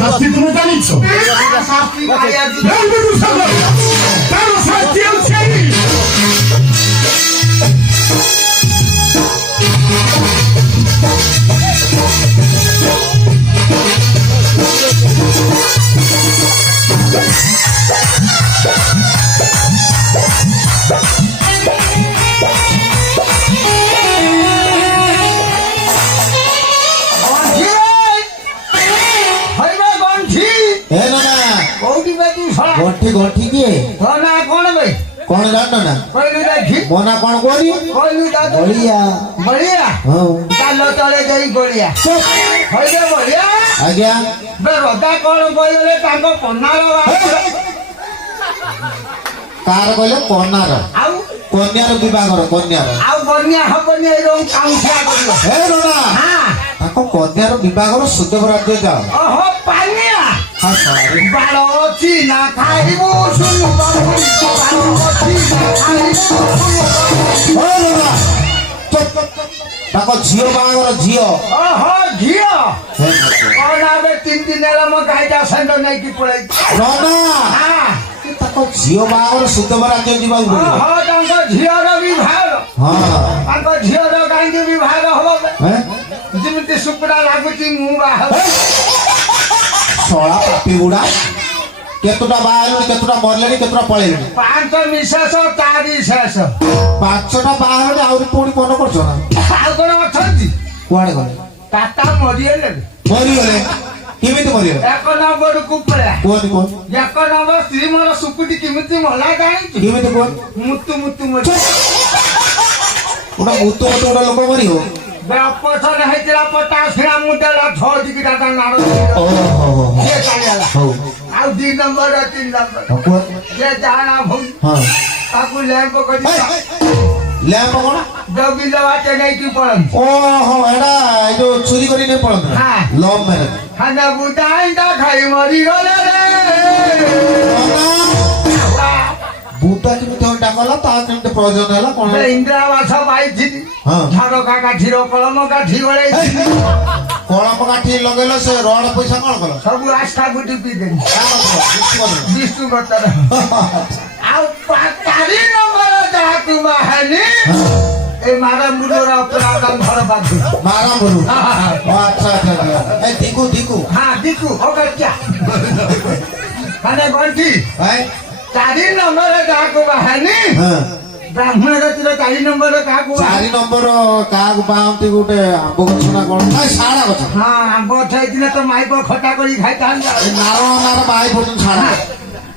শাস্তি তুমি জানিছ তার শাস্তি আছে गंठी गंठी किए ना कौन भाई कौन जानना ना कोई नहीं देखी मोना कौन कोरी कोई नहीं दादा बढ़िया बढ़िया हां चलो चले जाई बढ़िया होय गे बढ़िया आज्ञा बे रोदा कौन बोले तांको पन्नार कार कहले कन्यार आउ कन्यार विवाहर कन्यार आउ बनिया हबनी एरम काउंठा करलो हे रोना हां ताको कन्यार विवाहर सुदेवराज जाओ ओहो पानिया हां सॉरी बालो चीना खाइबो सुनु बाबू बालो चीना खाइबो सुनु हे रोना ताको झियो बागर झियो ओहो घियो हे कौन आबे 3 दिन एला म गाइजा संड नै की पड़ै रोना हां ताको झियो बागर सुदेवराज जीवा ओहो तांको झियो रो विभाग हां तांको झियो रो गाइके विभाग हबो हैं जिमिति सुपड़ा लागुची मु बाह सोळा पापी गुडा केतुटा बाहर केतुटा मरलेनी केतुटा पळेलेनी 5 मिसेस 4 शेष पांचटा बाहर आउरी कोणी कोन करछो ना आ कोन अछंती कुआडे गले काटा मरिएले मरी गले केमिति मरी गले एक नंबर कुपड़ा कोन कोन एक नंबर श्री मोर सुकुटी किमिति मला गाणी केमिति कोन मुत्तु मुत्तु मरि उडा मुतो मुतो उडा लोक मरी हो बे अपछन हेतिला पटा छिरा मुदेला छोडी की दादा नारो ओ हो ये कालियाला हो आ 2 नंबर 3 नंबर कोन ये जाना भूल हां ताकू लैंप करी लैंप कोन दबिलो आते नहीं की पड़न ओ हो एडा जो चोरी करी नहीं पड़न हां लव मैरिज खाना बुटाइंदा खाई मरी गले रे बूटा केमिति डाकला ता केमिति प्रयोजन हला कोन बे इंद्रावास बाई थी हां झाड़ो का ठिरो कलम का ठी गले कलम काठी लगेलो से रड पैसा कोन कलो सब रास्ता गुटी पी दे विष्णु बता आउ पातारी नंबर जातु बहानी ए मारा मुडोरा अपराध घर बाजू मारा बोलू अच्छा अच्छा ए दिकू दिकू हां दिकू होगा क्या खाने गंठी भाई 4 नंबर जातु बहानी हां ब्राह्मण रे 4 नंबर का को 4 नंबर काग बाउंटी गुटे आंब गछना कोन काय साडा गछ हां आंब थाई दिने तो माई को खटा करी खाइता नारो नारो बाई फोटन साडा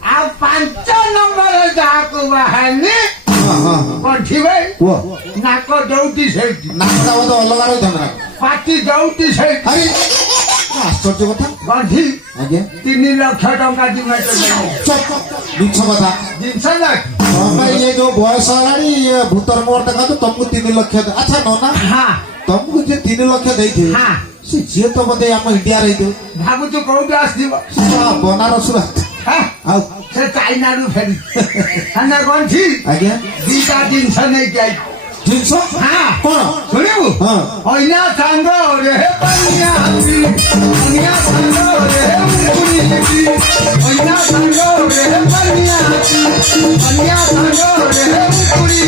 आ 5 नंबर जातु बहानी हां हां गंठी भाई वो नाक दौटी सेठी नाका तो अलग रही धंदा पाटी दौटी सेठी अरे आश्चर्य कथा गंठी आगे 3 लाख टका दिमे तो चुप मिछ कथा जिनस लाख भाई ये जो बॉयस आनी ये भूतर मोर देखा तो तुमको 3 लाख अच्छा नोना हां तुमको जे 3 लाख देई थे हां से जे तो बदे हम इंडिया रही थे भागु तो कोउडी आस दिबो बनारस हां आउ से चाइना रु फेरी खाना गंठी आगे दीटा जिनस नै जाई जिनस हां कोन सुनिबु हां ओइना सांग रे पनिया पनिया सांग रे पुरी ओइना सांग रे पनिया पनिया सांग रे पुरी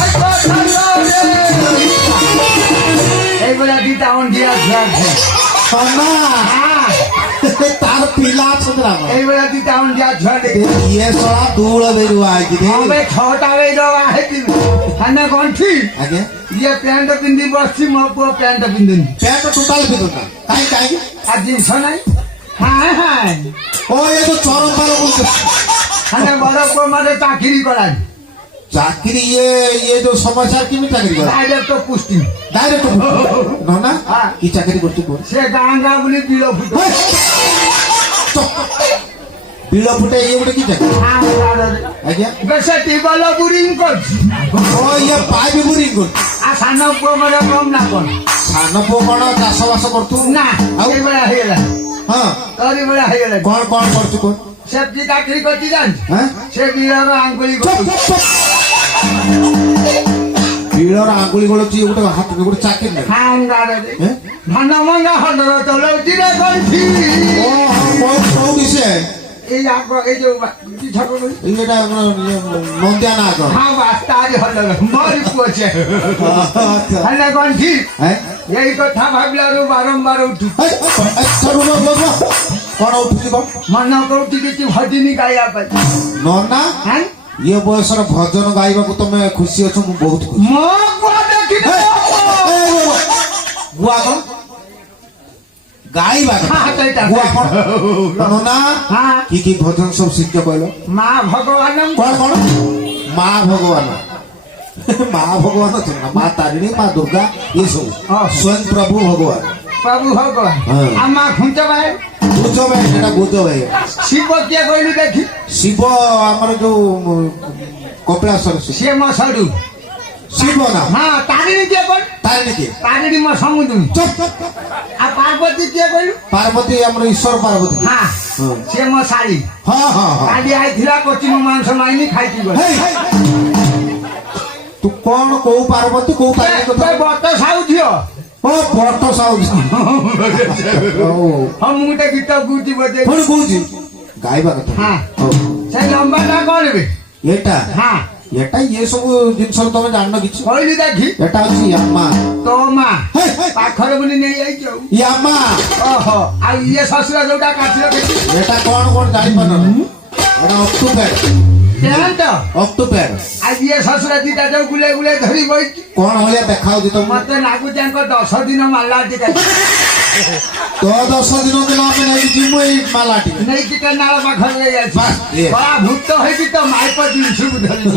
आई को सांग रे ए बोला दीटा ऑन दिया है सोना हां तार पीला छदरा ए बोला दीटा ऑन दिया छड़े ये सोला दूळ बेरु आगी दे हमें छोटा वे दो है कि खाना गंठी आगे ये पैंट पिंदी बस्ती मो पैंट पिंदी पैंट टोटल बिदुना काई काई आज जिनस नहीं हां हां ओ ये तो चरम पालो बोल खाना बड़ा को मारे चाकरी कराई चाकरी ये जो समाचार की में चाकरी कर डायरेक्ट पुष्टि डायरेक्ट ना ना हां की चाकरी करती को से गांगा बोली बिलो फुट ବିଳ ଫୁଟେ ଇଏ ଗୋଟେ କି ଜାଗା ଆଜ୍ଞା ସେଠି ଭଲ ବୋରିଂ କରୁଛି ଓ ଇଏ ପାଇପ ବୋରିଂ କରୁଛି ଆଉ ସାନ ପୁଅ ମୋର କମ୍ ନା କଣ ସାନ ପୁଅ କଣ ଚାଷ ବାସ କରୁଛୁ ନା ଆଉ ଏଇଭଳିଆ ହେଇଗଲା ହଁ ତୋରି ଭଳିଆ ହେଇଗଲା କଣ କଣ କରୁଛୁ କଣ ସେ କି ଚାକିରି କରିଛି ଜାଣିଛୁ ହଁ ସେ ବିଳର ଆଙ୍ଗୁଳି ବିଳର ଆଙ୍ଗୁଳି ଗଳୁଛି ଗୋଟେ ହାତ ଗୋଟେ ଚାକିରି ନାହିଁ ହାଙ୍ଗାରରେ ହେଁ? ଧାନ ମଙ୍ଗା ହଣ୍ଡର ଚଲଉଛି ରେ ଗଣ୍ଠି କୋଉଠି ସେ ଏଇ ଆଗ ଏଇ ଯୋଉ ଛକ ଏଇଟା ନନ୍ଦିଆ ନା କଣ ହଁ ବାସ୍ ତାରି ହଣ୍ଡର ମୋରି ପୁଅ ସେ ହେଲେ ଗଣ୍ଠି ଏଇ କଥା ଭାବିଲାରୁ ବାରମ୍ବାର ଉଠୁ କଣ ଉଠୁଛି କଣ ମନ କରୁଛି କିଛି ଭଜିନି ଗାଇବା ପାଇଁ ନନା ହାଁ? ଇଏ ବୟସର ଭଜନ ଗାଇବାକୁ ତମେ ଖୁସି ଅଛ ମୁଁ ବହୁତ ଖୁସି ମୋ ପୁଅ ଦେଖିନି ଗୁଆ କଣ ଗାଇବା ଗୁଆ କଣ ନନା କି ଭଜନ ସବୁ ଶିଖ କହିଲ ମା ଭଗବାନ କଣ କଣ ମା ଭଗବାନ ମା ଭଗବାନ ଅଛନ୍ତି ନା ମା ତାରିଣୀ ମା ଦୁର୍ଗା ଇଏ ସବୁ ସ୍ୱୟଂ ପ୍ରଭୁ ଭଗବାନ ପ୍ରଭୁ ଭଗବାନ ହଁ। ଆଉ ମା ଖୁଞ୍ଚ ଭାଇ ବୁଝ ଭାଇ ସେଟା ବୁଝ ଭାଇ ଶିବ କିଏ କହିଲି ଦେଖି ଶିବ ଆମର ଯୋଉ କପିଳାସର ସିଏ ମୋ ସଡୁ ଶିବ ନା ହଁ ତାରିଣୀ କିଏ କହିଲୁ ତାରିଣୀ କିଏ ତାରିଣୀ ମୋ ସମୁଦ୍ର ଆଉ ପାର୍ବତୀ କିଏ କହିଲୁ ପାର୍ବତୀ ଆମର ଈଶ୍ୱର ପାର୍ବତୀ ହଁ ହଁ ସିଏ ମୋ ଶାଳୀ ହଁ ହଁ ହଁ କାଲି ଆଇଥିଲା କୋଚିନ ମାଂସ ମାଇନି ଖାଇକି ଗଲି ହେଇ, ହେଇ। ତୁ କଣ କୋଉ ପାର୍ବତୀ କୋଉ ତାରିଣୀ କଥା ବତ ସାହୁ ଝିଅ ଓ ବଟ ସାଉଜ ହଁ ମୁଁ ଗୋଟେ ଗୀତ ଗୁଛି ବୋଧେ ପୁଣି କହୁଛି ଗାଇବା କଥା ହଁ। ହଉ ସେ ଲମ୍ବାଟା କଣ ବେ ଏଟା ହଁ ଏଟା ଇଏ ସବୁ ଜିନିଷ ତମେ ଜାଣିନ କିଛି କହିଲି ଦେଖି ଏଟା ହଉଛି ୟାମା ତୋ ମା ହେଇ, ହେଇ। ପାଖରେ ବୋଲି ନେଇଯାଇଛି ଆଉ ୟାମା ଓହୋ ଆଉ ଇଏ ଶ୍ୱଶୁର ଯୋଉଟା କାଟି ରଖିଛି ଏଟା କଣ କଣ ଜାଣିପାରୁନ ଏଟା ଅକ୍ଟୋପ୍ୟାଡ ଜାଣିଛ ଅକ୍ଟୋପ୍ୟାଡ ଆଉ ଇଏ ଶ୍ୱଶୁର ଦିଟା ଯୋଉ ଗୁଲେ ଗୁଲେ ଧରି ବଇଛି କଣ ଭଳିଆ ଦେଖାଉଛି ତମକୁ ମତେ ଲାଗୁଛି ଆଙ୍କ 10 ଦିନ ମାଲା ଟିକେ ତ 10 ଦିନ ଦିନ ଆମେ ନେଇକି ଯିମୁ ଏଇ ମାଲାଟି ନେଇକି କେନାଳ ପାଖରେ ନେଇଯାଇଛି ବାସ୍, ଇଏ। କଳା ଭୂତ ହେଇକି ତ ମାଇପ ଜିନିଷକୁ ଧରିଛି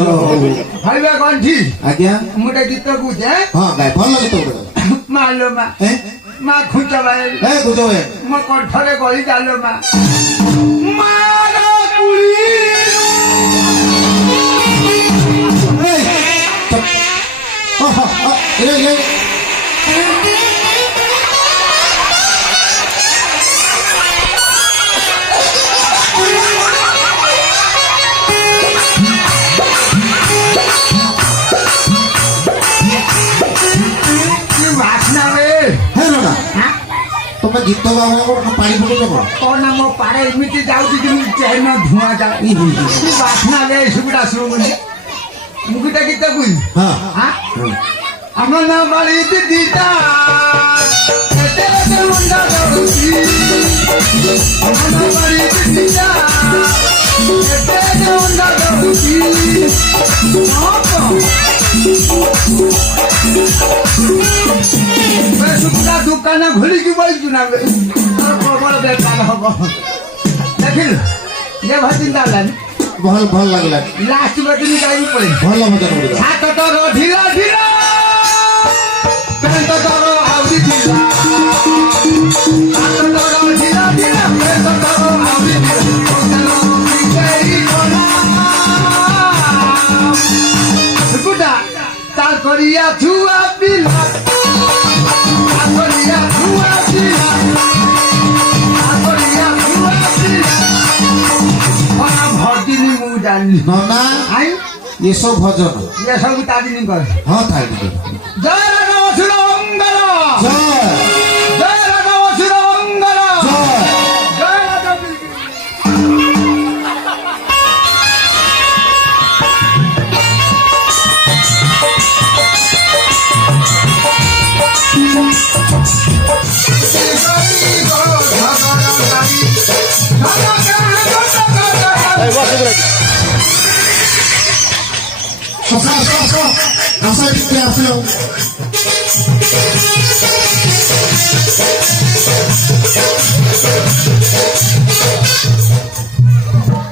ଭାଇବେ ଗଣ୍ଠି ଆଜ୍ଞା ମୁଁ ଗୋଟେ ଗୀତ କହୁଛି ହଁ ଗାଇ ଭଲ ଗୀତ ଗୋଟେ ମାଲୋ ମା ଏ ମା ଖୁଞ୍ଚ ଭାଇ ଏ ବୁଝ ଭାଇ ମୋ କଣ୍ଠରେ ଗଳି ଚାଲୋ ମା ମାର କୁଳି ବାସ୍ନା ରେ ତମେ ଗୀତ ଗାଉ ପାଣି ପକଉଛ କଣ କଣ ମୋ ପାରେ ଏମିତି ଯାଉଛି କି ମୁଁ ଚେନ ଧୂଆଁ ଯାଏ ବାସ୍ନା ରେ ସୁବିଧା ଶୁଣୁନି ମୁଁ ଗୋଟେ ଗୀତ କୁହି ହଁ ଆମ ନା ବାড়ি ଦିଦିଟା ଏତେ ଏତେ ମୁଣ୍ଡା କରୁଛି ଆମ ନା ବାড়ি ଦିଦିଟା ଏତେ ଏତେ ମୁଣ୍ଡା କରୁଛି ସୁବିଧା ଦୋକାନ ଘୁରିକି ବଇଛୁ ନା ପ୍ରବଳ ବେପାର ହବ ଦେଖିଲୁ ଇଏ ଭଜିନ୍ତା ହେଲାନି ଭଲ ଭଲ ଲାଗିଲା ଲାଷ୍ଟ ବେଦିନ ଯାଇକି ପଳେଇ ଭଲ ଭଜନ ଗୁଡିକ ହାତ ତୋର ଢିଲା ଢିଲା ପେଣ୍ଟ ତୋର ଆଉରି ଢିଲା ହାତ ତୋର ଢିଲା ଢିଲା ପେଣ୍ଟ ତୋର ଆଉରି ଢିଲା ତାର କରିଆ ଛୁଆ ପିଲା ତାର କରିଆ ଛୁଆ ପିଲା ତାର କରିଆ ଛୁଆ ପିଲା ଭଜିନି ମୁଁ ଜାଣିଲି ନନା ଆଇ ଏସବୁ ଭଜନ ଇଏ ସବୁ ତାରିଣୀ କରେ ହଁ ଥାଏ ଟିକେ ଜୟ ରାଘବ ସୁର ମଙ୍ଗଳ ଜୟ ଜୟ ରାଘବ ସୁର ମଙ୍ଗଳ ଜୟ ଜୟ ରାଘବ আশা টিকে আসলো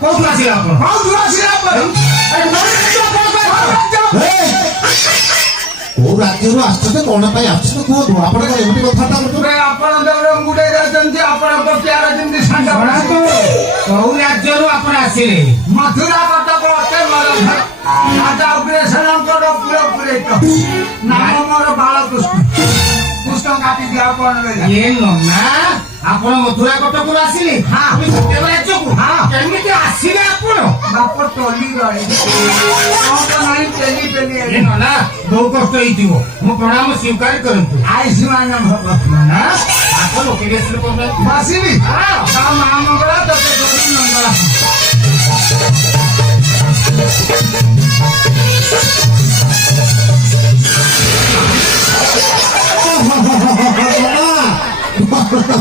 କୋଉଠୁ ଆସିଲା ଆପଣ କୋଉଠୁ ଆସିଲା ଆପଣ କୋଉ ରାଜ୍ୟରୁ ଆସୁଛନ୍ତି କଣ ପାଇଁ ଆସୁଛନ୍ତି କୁହନ୍ତୁ ଆପଣ କଣ ଏମିତି କଥାବାର୍ତ୍ତା କରୁଛନ୍ତି ଆପଣ ତାପରେ ମୁଣ୍ଡେଇ ଯାଉଛନ୍ତି ଆପଣଙ୍କ ପ୍ୟାର ଯେମିତି ସାଙ୍ଗ କୋଉ ରାଜ୍ୟରୁ ଆପଣ ଆସିଲେ? ମଥୁରା କଟକ ଅଟେ ମୋର ଘର ରାଜା ଅଗ୍ରେସରଙ୍କର ପୁରପୁରେ ନାମ ମୋର ବାଳକୃଷ୍ଣ କୃଷ୍ଣ କାଟି ଦିଆ କଣ ଇଏ ନନା ଆପଣ ମଥୁରା କଟକରୁ ଆସିଲେ? ହଁ। ସତ୍ୟବ ରାଜ୍ୟକୁ? ହଁ। କେମିତି ଆସିଲେ ଆପଣ? ବାପ ଟଲି ରହି ନାହିଁ ପେଲି ପେଲି ଇଏ ନନା ବହୁ କଷ୍ଟ ହେଇଥିବ, ମୁଁ ପ୍ରଣାମ ସ୍ୱୀକାର କରନ୍ତୁ। ଆଇସି ମାନ ଭବ ନନା ଆପଣ କେବେ ଆସିଲେ କହୁନାହାନ୍ତି? ବସିବି ହଁ। ତା ମା ମଙ୍ଗଳା ତତେ ଗରି ମଙ୍ଗଳା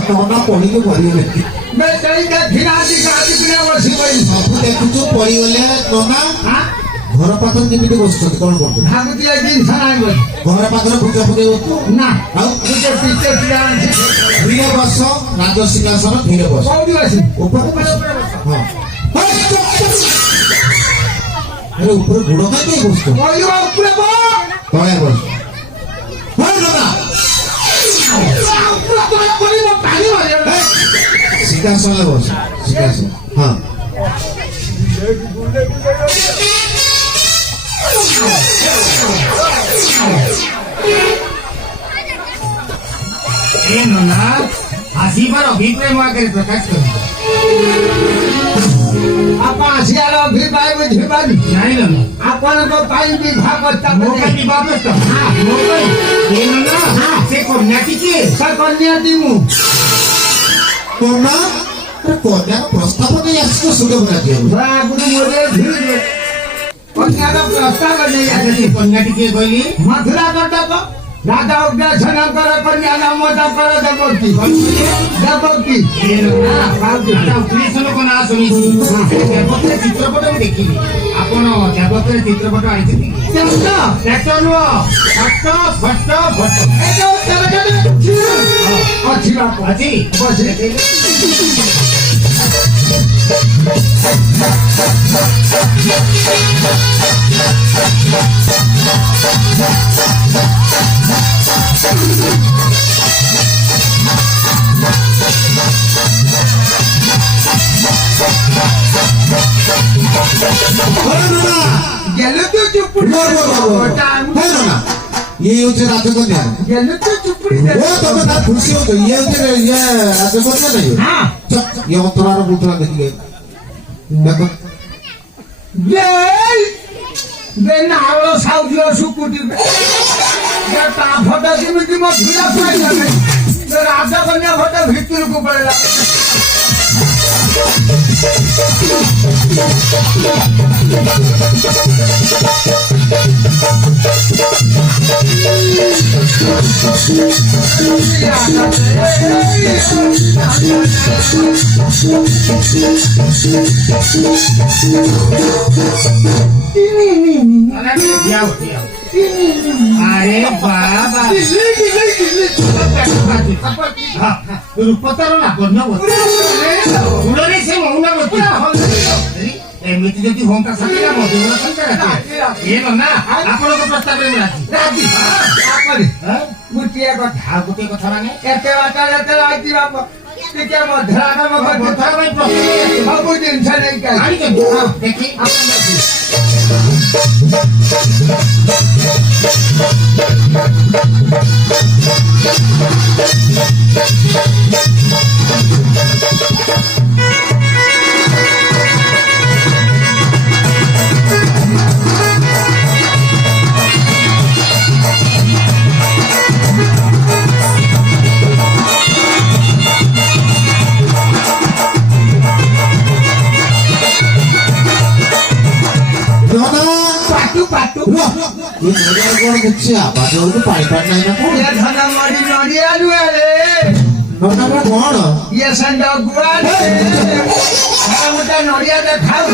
ନନା ପଢିକି ପଢିଗଲେ ସବୁ ଦେଖୁଛୁ ପଢିଗଲେ ନନା ଘର ପାଖରେ କେମିତି ବସୁଛନ୍ତି କଣ କରୁଛନ୍ତି ଘର ପାଖରେ ପୂଜା ପକେଇ ଆଉ ଧୀରେ ବସ ରାଜ ସିଂହାସନ ଧୀରେ ବସ ଉପରେ ବସ ହଁ ଆରେ ଉପରେ ଗୋଡ କାଇଁ ବସୁଛ ତଳେ ବସ ନନା सिंहासन बस सिंहासन हाँ ए नना ଆସିବାର ଅଭିପ୍ରାୟ ମୋ ଆଗରେ ପ୍ରକାଶ କରନ୍ତୁ। ଆପଣ ଆସିବାର ଅଭିପ୍ରାୟ ବୁଝିପାରୁ ନାଇଁ ନନା ଆପଣଙ୍କ ପାଇଁ ବିବାହ ମୋ ପ୍ରସ୍ତାବ ପାଇଁ ବିବାହ ପ୍ରସ୍ତାବ? ମୋ ପାଇଁ? ଏ ନନା ସେ କନ୍ୟାଟି କିଏ? ସେ କନ୍ୟାଟି ମୁଁ କନ୍ୟା କନ୍ୟାର ପ୍ରସ୍ତାବ ନେଇ ଆସିଛ ସୁଯୋଗ ରାଜ୍ୟରୁ ଆଗରୁ ମୋର କନ୍ୟାର ପ୍ରସ୍ତାବ ନେଇ ଆସିଛି କନ୍ୟାଟି କିଏ କହିଲି? ମଥୁରା କଟକ ରାଜା ଉଗ୍ରସେନଙ୍କର କନ୍ୟା ନାମ ତାଙ୍କର ଦେବକୀ ଦେବକୀ ଏ ନନା ରାଜା ଉଗ୍ରସେନଙ୍କ ନାଁ ଶୁଣିଛି। ଦେବକୀର ଚିତ୍ରପଟ ମୁଁ ଦେଖିଲି। ଆପଣ ଦେବକୀର ଚିତ୍ରପଟ ଆଣିଛନ୍ତି? ଏତ ନୁହଁ ଫଟ ଅଛି ବାପ ଅଛି ବସି गेलो तो चुपड़ी ये होचे राजकन्या गेलो तो चुपड़ी वो तब ना खुशी हो तो ये होचे ये राजकन्या नहीं हाँ ये अंतरार बुतरा देखिए देखो वे नालो साउदियो सुकुटी ये ता फटा जिमिति म भिला पाइला नहीं ये राजा कन्या फटा भितर को पड़ेला अरे बाबा ରୂପତାର ଲାବଣ୍ୟ ଗୁଣରେ ସେ ମୌନବତୀ ଏମିତି ଯଦି ହୁଅନ୍ତା ସଙ୍ଗୀରା ମଧୁର ସଂକାର ଏ ନନା ଆପଣଙ୍କ ପ୍ରସ୍ତାବରେ ମୁଁ ରାଜି ଗୋଟିଏ କଥା ଆଉ ଗୋଟିଏ କଥା ମାନେ ଏତେ ବାଟ ଏତେ ରାଜି ବାପ ଟିକେ ମଧ୍ୟାହ୍ନ କଥା ପାଇଁ ପ୍ରସ୍ତୁତ ସବୁ ଜିନିଷ ନେଇ ଆଣିଛନ୍ତି ଦେଖି ये नड़िया कौन देखिए आवाज और तो पाई पाई नहीं ना कौन ये धना मरी नड़िया रे नड़िया में कौन ये संड गुआ रे हम तो नड़िया देखाऊ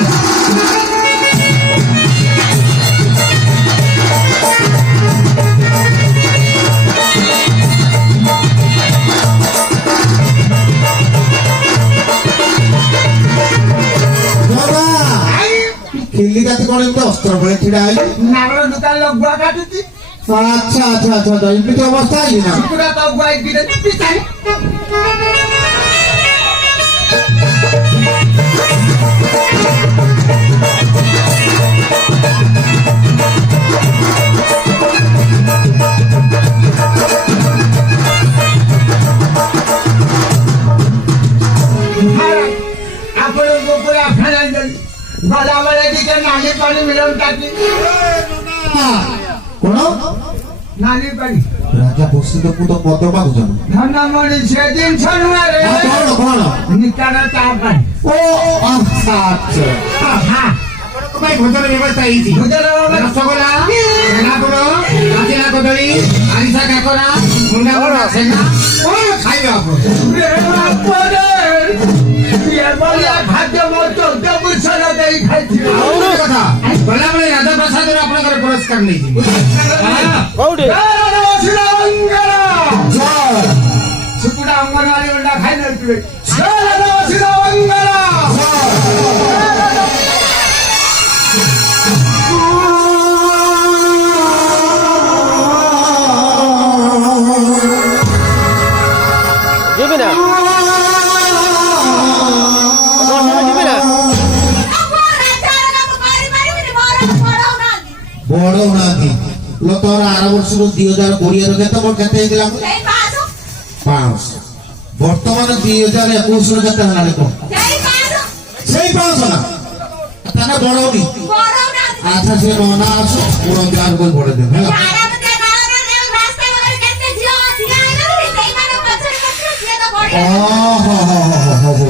खेली जाती कौन इनका अस्त्र बड़े ठिड़ा है नागरा दुकान लोग गुआ काटती আচ্ছা আচ্ছা আচ্ছা আচ্ছা এমনি অবস্থা আছে না পুরা তো গাই দিলে পিছাই আপনার উপরে আপনারা গলা বলে দিকে নালি পানি মিলন কাটি কোন নালি পানি রাজা বসিত পুত পদ্মবা বুঝানো ধন্যমণি সেদিন শনিবারে কোন কোন নিকানা চা পানি ও আচ্ছা আচ্ছা হ্যাঁ ଆପଣଙ୍କ ପାଇଁ ଭୋଜନ ବ୍ୟବସ୍ଥା ହେଇଛି ବୁଝିଲ ବାବା? ରସଗୋଲା ଛେନାପୋଡ଼ ପାଚିଲା କଦଳୀ ଆରିସା କାକରା ମୁଣ୍ଡା ମୁଣ୍ଡା ଛେନା କଣ ଖାଇବେ ଆପଣ রে ବାପରେ! ଇଏ ବଳିଆ ଖାଦ୍ୟ ମୋ 14 ବର୍ଷର ଦେଇ ଖାଇଛି। ଆଉ ଗୋଟେ କଥା ଗଲାବେଳେ ରାଜପ୍ରସାଦରୁ ଆପଣଙ୍କର ପୁରସ୍କାର ନେଇଯିବେ ଜୟ ଶ୍ରୀ ମଙ୍ଗଳ! জয় ଶୁକୁଟା ଅଙ୍ଗନବାଡି ଅଣ୍ଡା ଖାଇ ନଥିବେ। ଜୟ ଶ୍ରୀ ମଙ୍ଗଳ! দিবি না দিবি না বড় নাকি লো তোর আর বর্ষর 2020 রে কেতে মোর কেতে দিলাম 500 বর্তমানে 2021 রে কেতে হলানি কোন সেই 500 না তানা বড় নি আচ্ছা সে ননা আসো পুরো গান কই বড় দে হ্যাঁ ও হো হো হো হো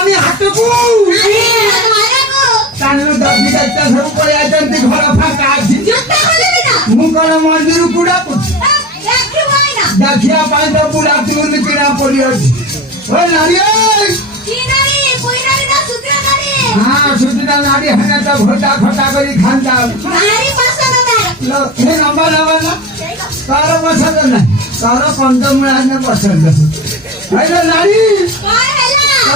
আমি হাতকু টানলো দবি একটা সব করে আইতেন ঘর ফাঁকা আছে ମୁଁ କଣ ମନ୍ଦିର କୁଡା ଦେଖିବା ପାଇଁ ତ ପୁରା ଚୁଲ କିଣା ପଡିଅଛି ଓ ନାରୀ ହଁ ସୁଦିନା ନାରୀ ହେନେ ତ ଘଟା ଖଟା କରି ଖାନ୍ତା ଏ ନମ୍ବା ନବା ନା ତୋର ପସନ୍ଦ ନା ତୋର କନ୍ଦମୂଳା ହେନେ ପସନ୍ଦ ହେଲେ ନାରୀ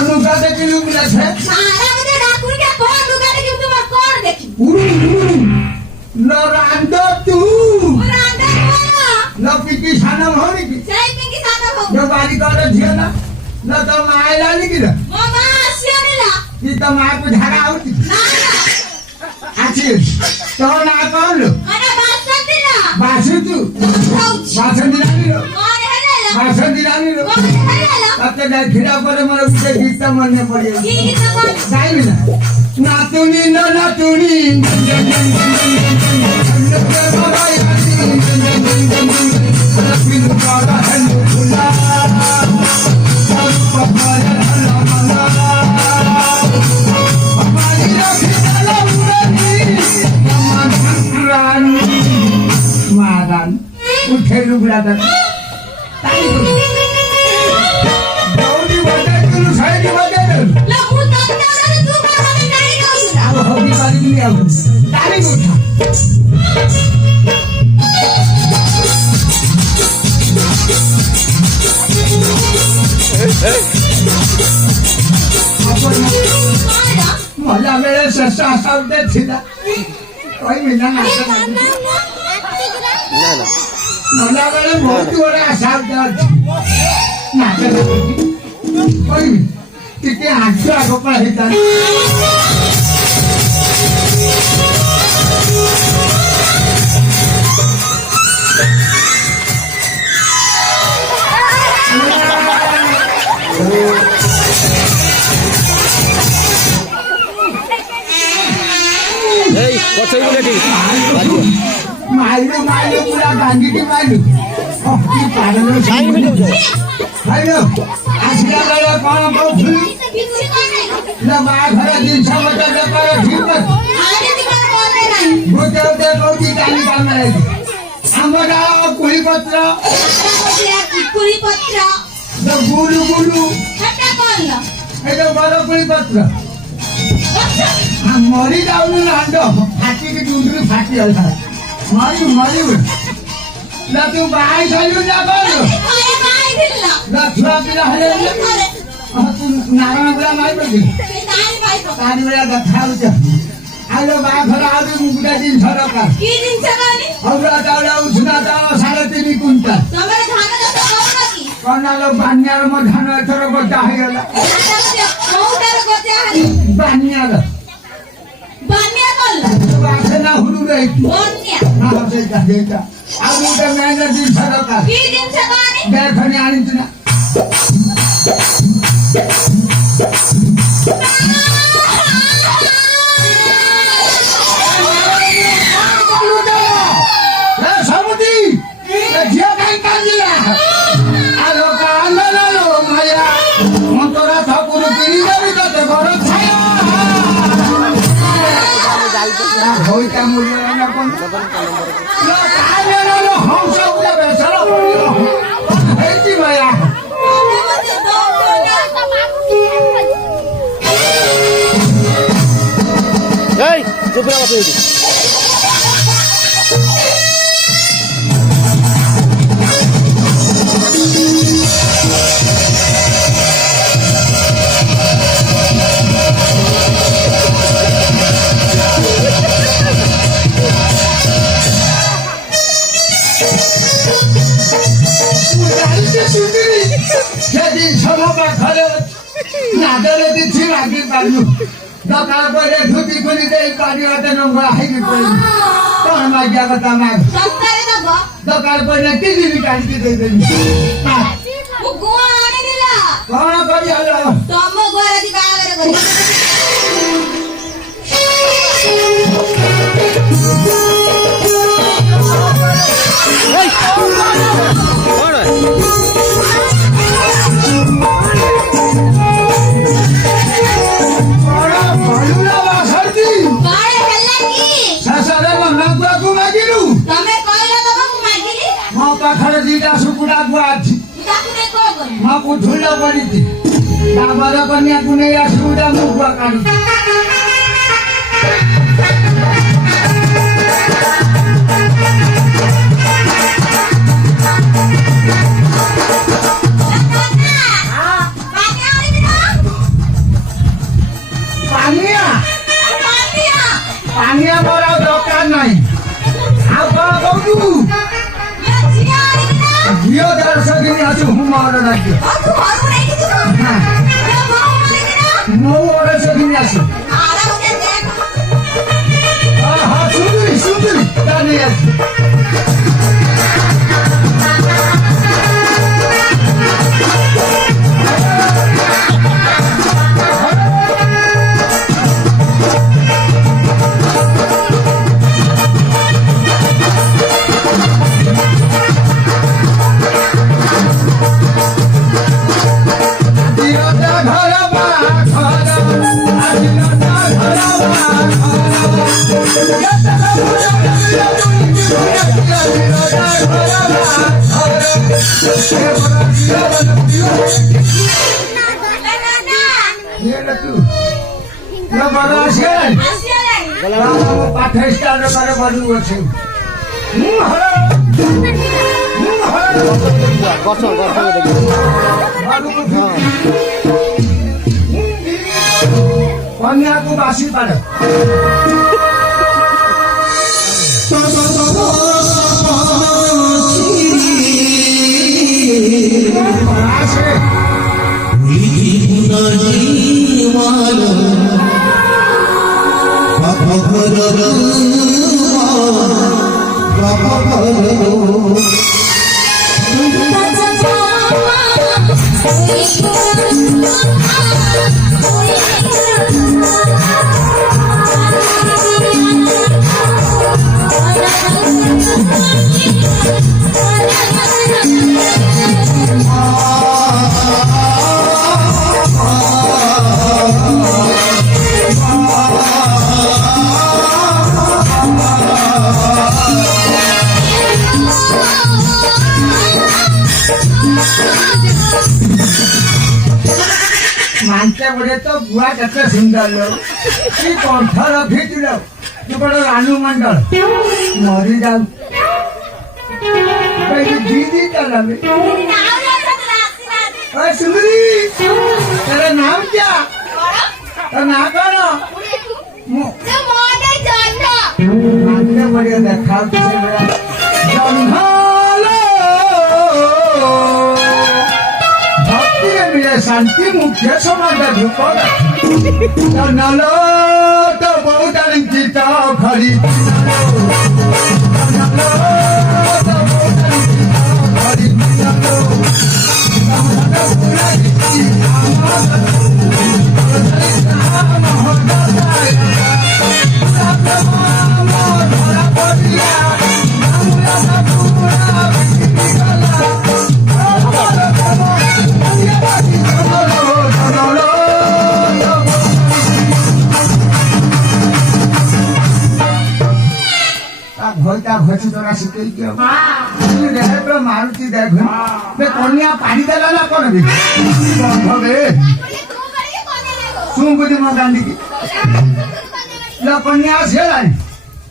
ଲୁଗା ଦେଖିଲୁ ବୁଲାছে लो रांदो तू लो पिकी साना भौनी की जो बारी करे झियो ना लो तो माय लाली की की तो माय को झाड़ा आउती आछि तो ना कौन लो बासु तू बासु दिलानी लो बासु दिलानी लो तते दे खिरा पर मोर उसे गीत मन पड़े गाइबी ना नातुनी न नातुनी मादान उठे लुगड़ा तक दौड़ी बजे तुम साइड बजे हबी पारी नहीं आउ तारी उठा मजा मेरे सस्ता शब्द थिला कोई मिला ना না না मजा मेरे बहुत बड़ा शब्द नाचे कोई टिके आगे आगो पर हिता ପଛକୁ ବୁଲେଠି ବାଜିବ ମାଇଲୁ ମାଇଲୁ ପୁରା ଭାଙ୍ଗିକି ମାଇଲୁ କି ପାରଲ କାହିଁକି ଭିଡ଼ିଓ ଭାଇଲୋ ଆସିଲା ବେଳେ କଣ କହୁଥିଲୁ କିଛି ନାହିଁ ନା ବାହାଘର ଜିନିଷ ଗୋଟେ ବେପାର ଠିକ ଅଛି ଆରେ ଟିକେ ମନେ ନାହିଁ ଗୋଟେ ଗୋଟେ କହୁଛି କାଲି କାମ ଆମର କୁଳି ପତ୍ର କୁଳି ପତ୍ର ଗୁଲୁ ଗୁଲୁ ସେଟା କଣ ଏ ଯୋଉ ବର କୁଳି ପତ୍ର ମରି ଯାଉନି ଲାଣ୍ଡ ଫାଟିକି ଡୁଣ୍ଡୁରି ଫାଟି ଗଲା ମରିବୁ ମରିବୁ ନା ତୁ ବାହା ସାରିବୁ ନା କଣ ଘରେ ବାହାଇ ଥିଲା ନା ଛୁଆ ପିଲା ହେଲେ ଘରେ ତୁ ନାରାୟଣ ପିଲା ମାରି ପାରିବୁ ସେ ନାଇଁ ଭାଇ ତାରି ଭଳିଆ କଥା ହଉଛ ଆଉ ବାହାଘର ଆଉ ଗୋଟେ ଜିନିଷ ଦରକାର କି ଜିନିଷ କହନି ଅରୁଆ ଚାଉଳ ଉଷୁନା ଚାଉଳ 3.5 କୁଇଣ୍ଟାଲ ତମର ଧାନ ଚାଷ କରୁନ କି କଣ ବାନିଆର ମୋ ଧାନ ଏଥର ଗଜା ହେଇଗଲା କୋଉଟାର ଗଜା ହାରି ବାନିଆର ବାନ୍ୟା କଲ ଆସେ ନା ହୁଡୁ ରହିଛି ବନ୍ୟା ହଁ ସେଇଟା ସେଇଟା ଆଉ ଗୋଟେ ମେନ୍ ଜିନିଷ ଦରକାର କି ଜିନିଷ କହନି ଦେଖନି ଆଣିଛୁ ନା ସବୁଠି ଝିଅ କାହିଁ କାନ୍ଦିଲା ଆଲୋ କାନ୍ଦନାଲୋ ମାୟା ମନ୍ତରା ଠାକୁର କିଣି ଦେବି ତତେ ଘର ଛାୟା ହଇତା ମୂଲ୍ୟ ନା କଣ କାନ୍ଦନାଲୋ ହଂସ ଗୋଟେ ବେସର ପଡ଼ିବ ହେଇଛି ମାୟା এই চুপ রে বসে সেদিন সভা ঘরে নাদরে দিচ্ছি রাগি পারলু দরকার পরে ধুতি খুলি দেই পানি হাতে নোংরা হাইলি পড়ি তোর মাগিয়া কথা মাগ সপ্তাহে দব দরকার পরে তিনদিন কাটিতে দেই দেই ମୁଁ ଗୁଆ ଆଣିଥିଲା କଣ କରି ହলো ତମ ଘରେ ଆଜି ବାହାଘର କରି এই কোন କଣ ଭଲୁଲା ବାସନ୍ତି କାଳେ ହେଲା କି ଶେଷରେ ମନକୁ ମାଗିଲୁ ତମେ କହିଲ ଦବ ମୁଁ ମାଗିଲି ମୋ ପାଖରେ ଦିଟା ଶୁକୁଡ଼ା ଗୁଆ ଅଛି ମୁଁ ତାକୁ ନେଇ କଣ କରିବି ମୋ ପୁଠୁଲ ପଡ଼ିଛି ତାପରେ କନ୍ୟାକୁ ନେଇ ଆସିବୁ ମୁଁ ଗୁଆ କାଢୁଛି ପାନି ଆଣିବି ନା ପାନିଆ ପାନିଆ ପାନିଆ ମୋର ଆଉ ଦରକାର ନାହିଁ ଆଉ କଣ କହୁଛୁ ଝିଅ ଆଣିବି ନା ଝିଅ 150 ଦିନ ଆଛୁ ମୋର ରାଜ୍ୟ ଆଉ ତୁ ଘରକୁ ନେଇକି ଯିବୁ ହଁ ବୋଉ ଆଣିବି ନା ମୁଁ 150 ଦିନ ଆସୁ ଆର ଗୋଟେ ଦେଖ ହଁ ସୁନ୍ଦରୀ ତା ନେଇ ଆସୁ ପାଠ ଷ୍ଟାର୍ଟ କରେ ବଲୁ ଅଛି ଗଛ ଗଛ ଦେଖି କନ୍ୟାକୁ ବାସି ପାରେ Thank you. ଏତେ ବଢିଆ ତ ବୁଆ କେତେ ସୁନ୍ଦର ଲୋ କି କଣ୍ଠ ରଖିଥିଲ ତୁ ବଡ ରାନୁ ମଣ୍ଡଳ ମରିଯାଉ दीदी का नाम है सुमरी तेरा नाम क्या तेरा नाम कौन मानने बढ़िया देखा तुझे मेरा भक्ति में मिले शांति मुख्य समाज झुकोगा नलो तो बहुत अंकित खड़ी घोटा घोची तोरा शिकई के देह पे मारुति देख बे कन्या पानी देला ना कोन भी बंधबे सुन बुझी म गांधी की ल कन्या छेलाई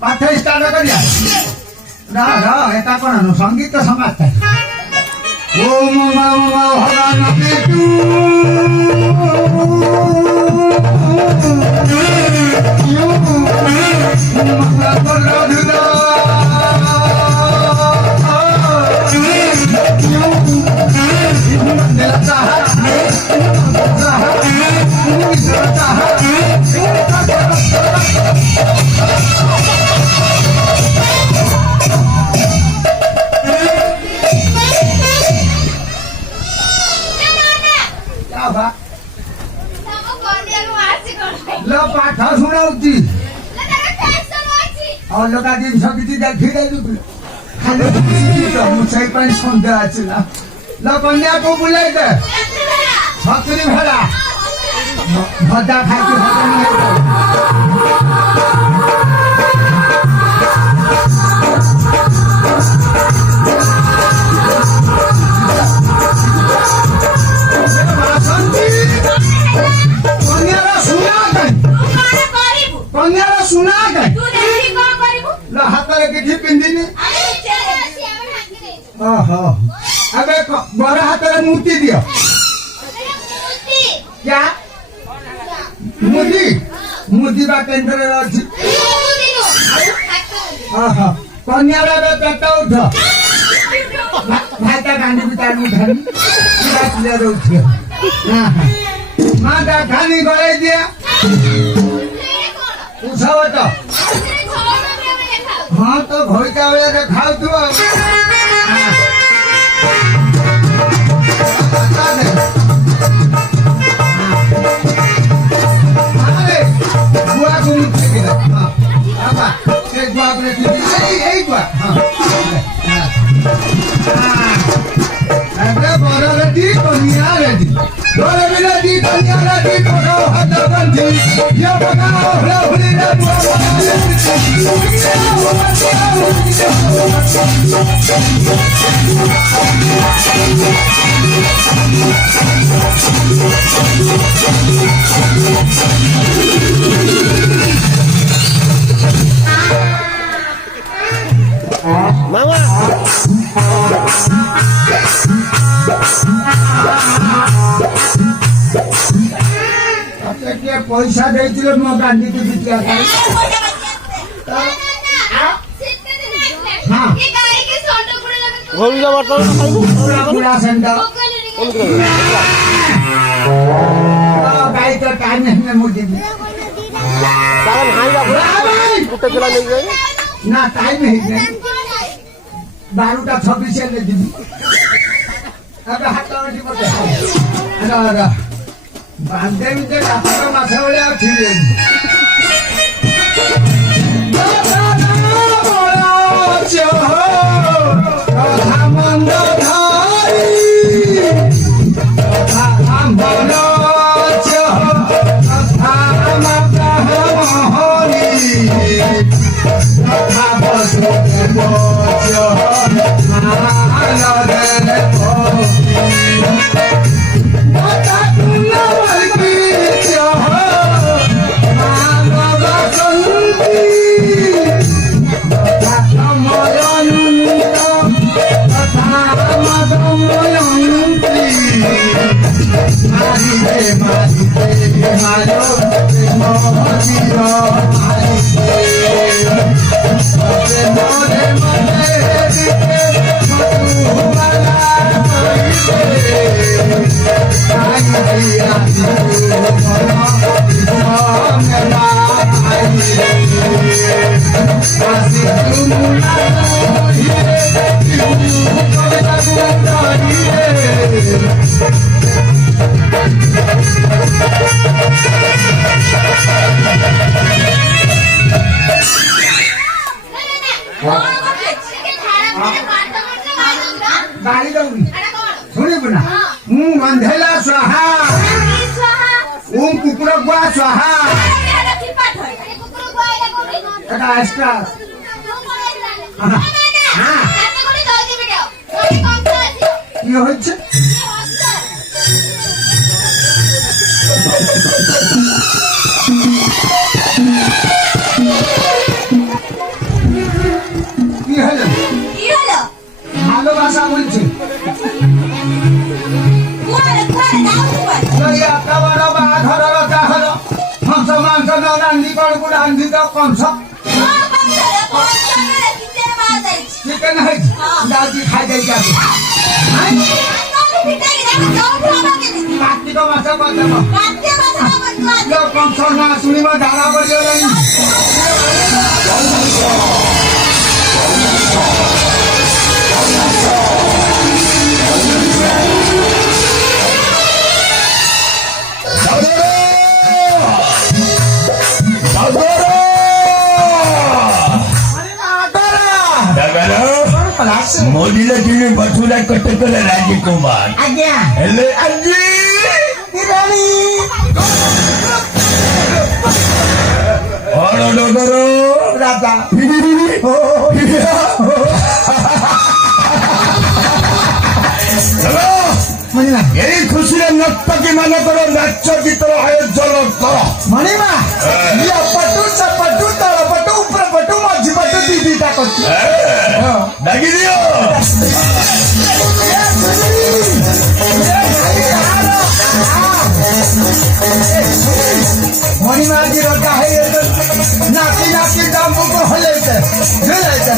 पाठ स्टार्ट करिया रा रा एता कोन न संगीत समाज ओम नमो भगवान विष्णु पाठ शुणाऊची अलगा जिनिस किसी देखिदेलु खाली मुझे सन्देह आसला ल कन्या को बुलाई दे छतरी भेड़ा भजा खाई कन्या सुना गई हाथ में किसी पिंदिनी अबे बड़ा हाथ में मूर्ति दियो क्या मुदी मुदी बा केंद्र अछि कन्या रे पेट उठ भाई का गांधी बितार उठानी बात ले उठ मां का खानी गले दिया उठाओ तो हाँ तो भोइका बेला देखाओ तू बुआ को नीचे गिरा बाबा एक बुआ को नीचे यही बुआ अरे बड़ा रेडी कन्या रेडी बड़ा रेडी कन्या रेडी बड़ा हाथ बंधी ये बगाओ लवली रे मामा पैसा देइथिले म गांधी के बिटिया का हां घोड़ी जा बात पूरा संडा गाय का कान में मुझे कारण हाई जा कुत्ते चला नहीं गए ना टाइम है 12:26 ले दीदी अब हाथ में पड़े अरे बांधे में जे कापड़ माथे वाले आ छिले गाड़ी दौड़ी सुनी बुना गंधेला स्वाहा ओम कुकुर गुआ स्वाहा এটা এক্সট্রা কি হচ্ছে কি হলো ভালোবাসা বলছে একটা বড় বাঘর হলো মাংস মাংস রান্ধি করবো রান্ধি তো কমস চিকেন হয়েছে দাদি খাই যাই যাবে কার্তিক মাসে বলতে কমস না শুনিব ধারা বলে मोदीला तुम्ही बसुला कट कर राजकुमार आज्ञा हेले आजी राणी और डोगरो राजा चलो मणिमा यही खुशी रे नर्तकी मान करो नाच गीत आयोजन कर मणिमा ये पटू सपटू तळपटू उपरपटू मझी पटू दीदीटा करती डाकी दियो मणिमा जी रोटा है नाकी नाकी दामू को हलेते झुलेते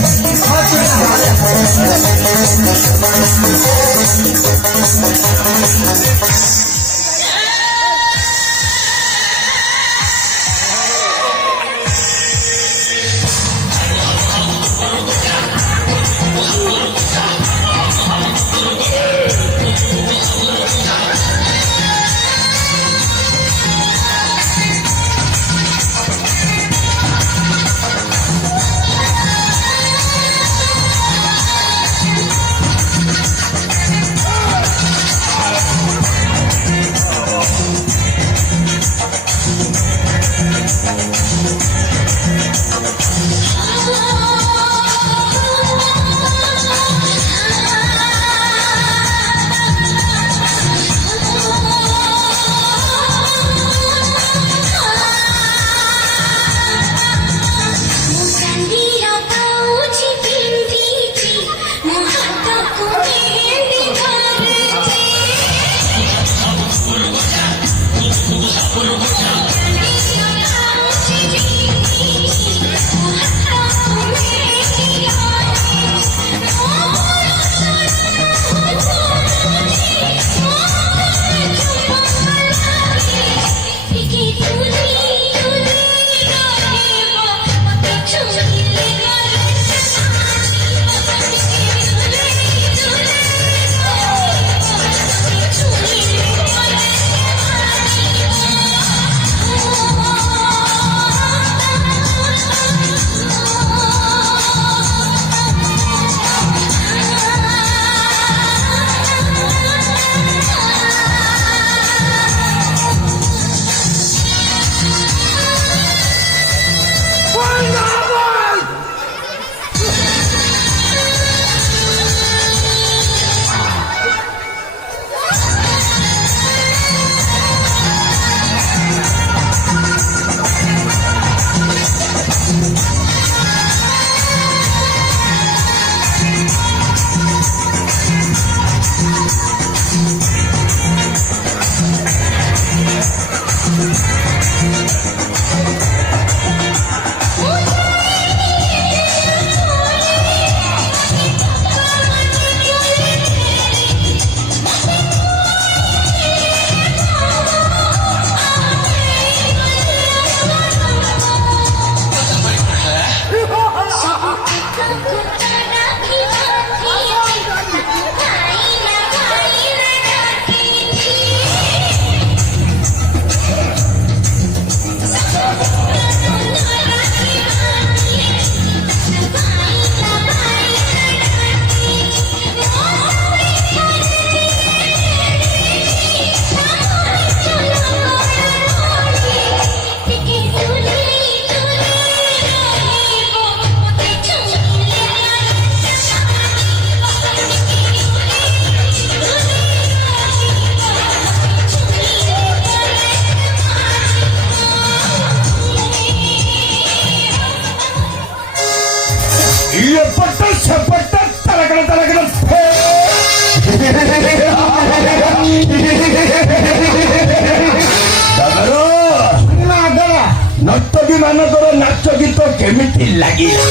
ଲାଗିଲା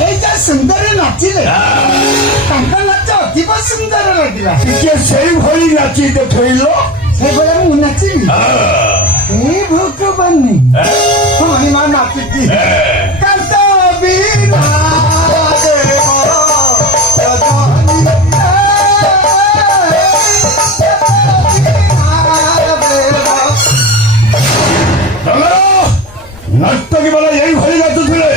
ଏଇ ଯା ସୁନ୍ଦର ନାଚିଲେ ତାଙ୍କ ନାଚ ଅତିବ ସୁନ୍ଦର ଲାଗିଲା ଟିକେ ସେଇଭଳି ନାଚି ଦେଖେଇଲ ସେଇଭଳିଆ ମୁଁ ନାଚିବି ଏ ଭଗବାନ ହଣିମା ନାଚୁଛି କାନ୍ତ ବିନା ନର୍ତ୍ତକୀ ମାନେ ଏଇଭଳି ନାଚୁଥିଲେ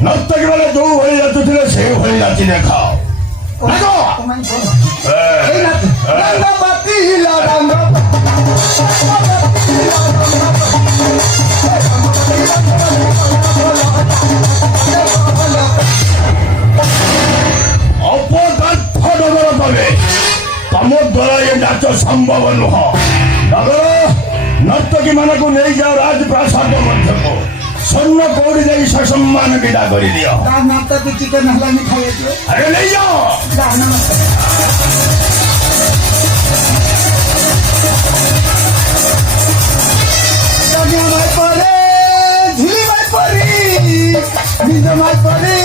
ନର୍ତ୍ତକୀ ମାନେ ଯୋଉ ଭଳି ନାଚୁଥିଲେ ସେଇଭଳି ନାଚି ଦେଖାଅ এই নাচ রঙ্গবতী ଅପଦାର୍ଥ ନଗର ତମେ ତମ ଦ୍ୱାରା ଏ ନାଚ ସମ୍ଭବ ନୁହଁ ନଗର ନର୍ତ୍ତକୀ ମାନଙ୍କୁ ନେଇଯାଅ ରାଜପ୍ରାସାଦ ମଧ୍ୟକୁ ସ୍ୱର୍ଣ୍ଣ କୌଡ଼ି ଦେଇ ସସମ୍ମାନ ବିଦା କରିଦିଅ তার নাচটা তো চিকেন হেলানি খাইয়েছে ଆରେ ନେଇଯାଅ মাই পরে ঝিলি মাই পরি নিজ মাই পরি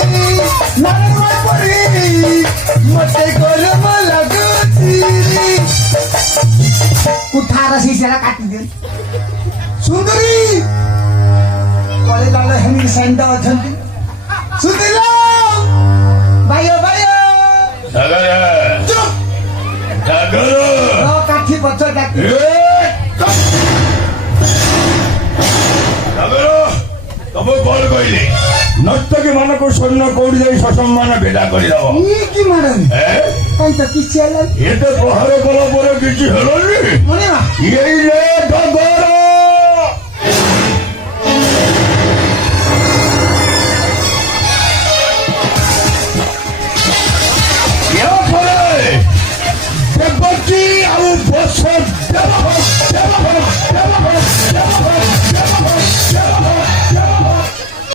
নারায়ণ মাই পরি মতে গরম লাগুছি কুঠার শিশিরা কাটি দে সুন্দরী কলে লাল হেমি সেন্ড অଛନ୍ତି সুন্দরী ভাইও ভাইও ନଗର ନଗର কাঠি পଛ কাটি ନଗର ତମକୁ କଣ କହିଲି ନର୍ତ୍ତକୀ ମାନଙ୍କୁ ସ୍ୱର୍ଣ୍ଣ କୌଡ଼ି ଦେଇ ସସମ୍ମାନ ବିଦା କରିଦବ কি মারেন তাই তো কিছু হেলানি ଏତେ ପ୍ରହାର କଲା ପରେ କିଛି ହେଲାନି মনে মা ଏଇ ନେ